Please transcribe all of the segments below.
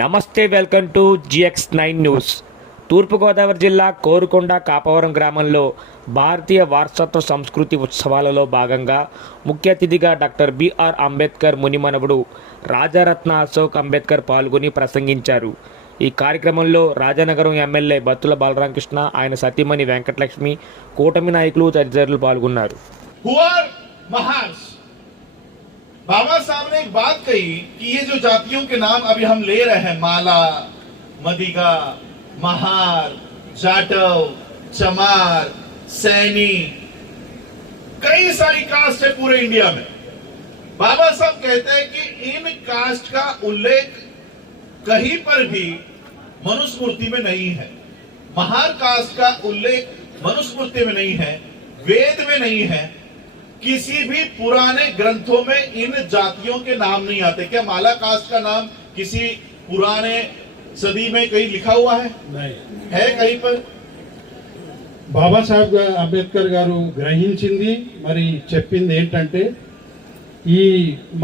నమస్తే welcome to GX nine news తూర్పుగోదావరి జిల్లా కోరుకొండ కాపవరం గ్రామంలో భారతీయ వారసత్వ సంస్కృతి ఉత్సవాలలో భాగంగా ముఖ్య అతిథిగా డాక్టర్ బిఆర్ అంబేద్కర్ మునిమనవుడు రాజారత్న అశోక్ అంబేద్కర్ పాల్గొని ప్రసంగించారు ఈ కార్యక్రమంలో రాజానగరం ఎమ్మెల్యే బత్తుల బాలరామకృష్ణ ఆయన సతీమణి వెంకటలక్ష్మి కూటమి నాయకులు తదితరులు పాల్గొన్నారు बाबा साहब ने एक बात कही कि ये जो जातियों के नाम अभी हम ले रहे हैं माला मदिगा महार जाटव चमार सैनी कई सारी कास्ट है पूरे इंडिया में बाबा साहब कहते हैं कि इन कास्ट का उल्लेख कहीं पर भी मनुस्मृति में नहीं है महार कास्ट का उल्लेख मनुस्मृति में नहीं है वेद में नहीं है किसी भी पुराने ग्रंथों में इन जातियों के नाम नहीं आते क्या माला कास्ट का नाम किसी पुराने सदी में कहीं लिखा हुआ है नहीं है कहीं पर బాబా సాహెబ్ అంబేద్కర్ గారు గ్రహించింది మరి చెప్పింది ఏంటంటే ఈ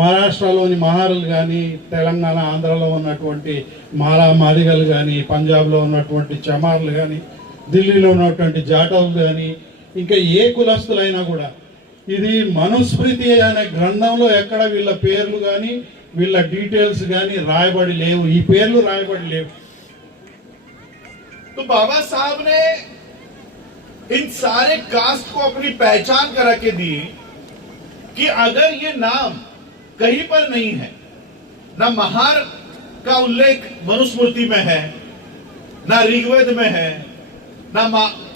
మహారాష్ట్రలోని మహారలు కానీ తెలంగాణ ఆంధ్రలో ఉన్నటువంటి మారా మాదిగలు కానీ పంజాబ్లో ఉన్నటువంటి చమార్లు కానీ ఢిల్లీలో ఉన్నటువంటి జాటవులు కానీ ఇంకా ఏ కులస్తులైనా కూడా ఇది मनुस्मृति अने గ్రంథంలో ఎక్కడ వీళ్ళ वील కానీ వీళ్ళ డీటెయిల్స్ కానీ రాయబడి లేవు ఈ పేర్లు రాయబడి तो बाबा साहब ने इन सारे कास्ट को अपनी पहचान करा के दी कि अगर ये नाम कहीं पर नहीं है ना महार का उल्लेख मनुस्मृति में है ना ऋग्वेद में है ना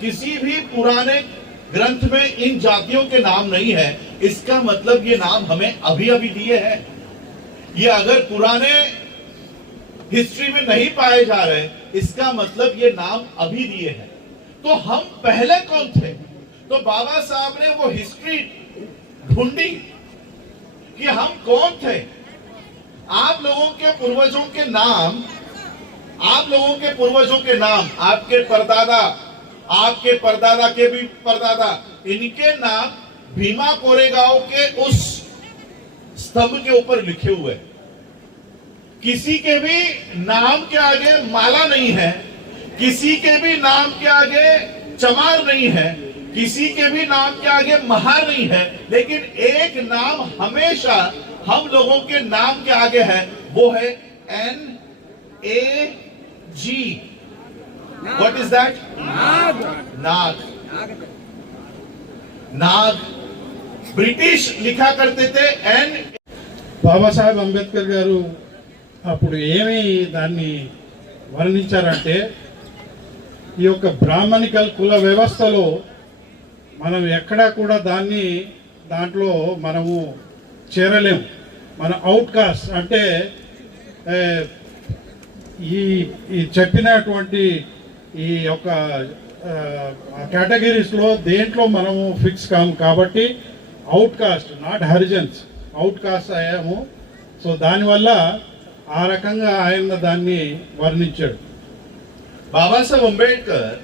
किसी भी पुराने ग्रंथ में इन जातियों के नाम नहीं है इसका मतलब ये नाम हमें अभी अभी दिए हैं ये अगर पुराने हिस्ट्री में नहीं पाए जा रहे इसका मतलब ये नाम अभी दिए हैं तो हम पहले कौन थे तो बाबा साहब ने वो हिस्ट्री ढूंढी कि हम कौन थे आप लोगों के पूर्वजों के नाम आप लोगों के पूर्वजों के नाम आपके परदादा आपके परदादा के भी परदादा इनके नाम भीमा कोरेगांव के उस स्तंभ के ऊपर लिखे हुए हैं किसी के भी नाम के आगे माला नहीं है किसी के भी नाम के आगे चमार नहीं है किसी के भी नाम के आगे महार नहीं है लेकिन एक नाम हमेशा हम लोगों के नाम के आगे है वो है N A G What is that? Nag. Nag. Nag. British లిఖా కడితే అండ్ బాబాసాహెబ్ అంబేద్కర్ గారు అప్పుడు ఏమి దాన్ని వర్ణించారంటే ఈ యొక్క బ్రాహ్మణికల్ కుల వ్యవస్థలో మనం ఎక్కడా కూడా దాన్ని దాంట్లో మనము చేరలేము మన అవుట్కాస్ట్ అంటే ఈ చెప్పినటువంటి ఈ ఒక కేటగిరీస్ లో దేంట్లో మనం ఫిక్స్ కాబట్టి అవుట్కాస్ట్ నాట్ హరిజన్స్ అవుట్కాస్ట్ అయ్యాము సో దానివల్ల ఆ రకంగా ఆయన దాన్ని వర్ణించాడు బాబాసా అంబేద్కర్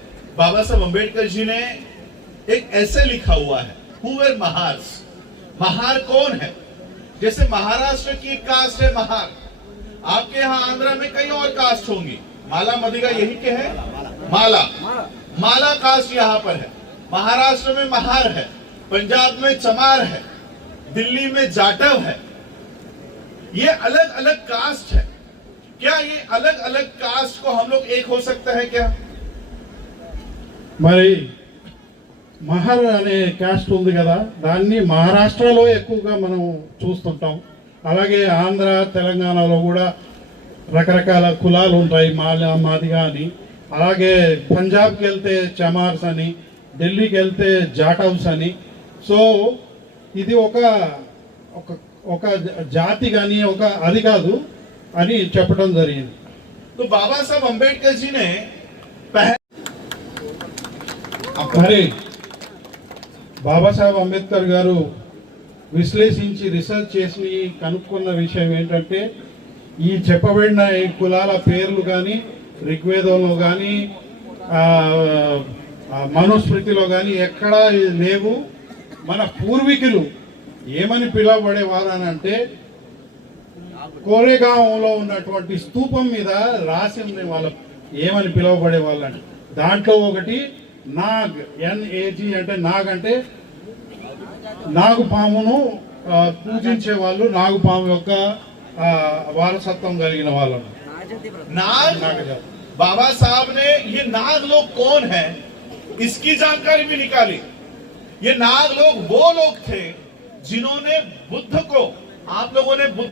బాబాసా అంబేద్కర్ జీనే ఒక ఎస్సే లిఖిఆ హు వేర్ మహర్ మహర్ کون ہے جیسے మహారాష్ట్ర కి కాస్ట్ ఏ Mahar aapke yahan andhra me kai aur caste hongi maala madiga yahi ke hai Mala Mala caste यहाँ पर है महाराष्ट्र में महार है पंजाब में चमार है दिल्ली में जाटव है ये अलग अलग कास्ट है क्या ये अलग अलग कास्ट को हम लोग एक हो सकता है क्या भाई మహర్ अने कास्ट ఉంది కదా దాన్ని మహారాష్ట్రలో ఎక్కువగా మనం చూస్తుంటాం అలాగే ఆంధ్ర తెలంగాణలో కూడా రకరకాల అలాగే పంజాబ్కి వెళ్తే చమార్స్ అని ఢిల్లీకి వెళ్తే జాటవ్స్ అని సో ఇది ఒక ఒక జాతి కానీ ఒక అది కాదు అని చెప్పడం జరిగింది బాబాసాహెబ్ అంబేద్కర్ జీనే अंबेडकर जी మరి అంబేద్కర్ గారు విశ్లేషించి రీసెర్చ్ చేసి కనుక్కున్న విషయం ఏంటంటే ఈ చెప్పబడిన ఈ కులాల పేర్లు కానీ ఋగ్వేదంలో కానీ మనుస్మృతిలో కానీ ఎక్కడా లేవు మన పూర్వీకులు ఏమని పిలవబడేవారు అని అంటే కోరేగాంలో ఉన్నటువంటి స్తూపం మీద రాసి ఉంది వాళ్ళ ఏమని పిలువబడే వాళ్ళని దాంట్లో ఒకటి నాగ్ ఎన్ఏజి అంటే నాగ్ అంటే నాగుపామును పూజించే వాళ్ళు నాగుపాము యొక్క వారసత్వం కలిగిన వాళ్ళను నాగజాతి बाबा साहब ने ये नाग लोग कौन है इसकी जानकारी भी निकाली ये नाग लोग वो लोग थे जिन्होंने बुद्ध को आप लोगों ने बुद्ध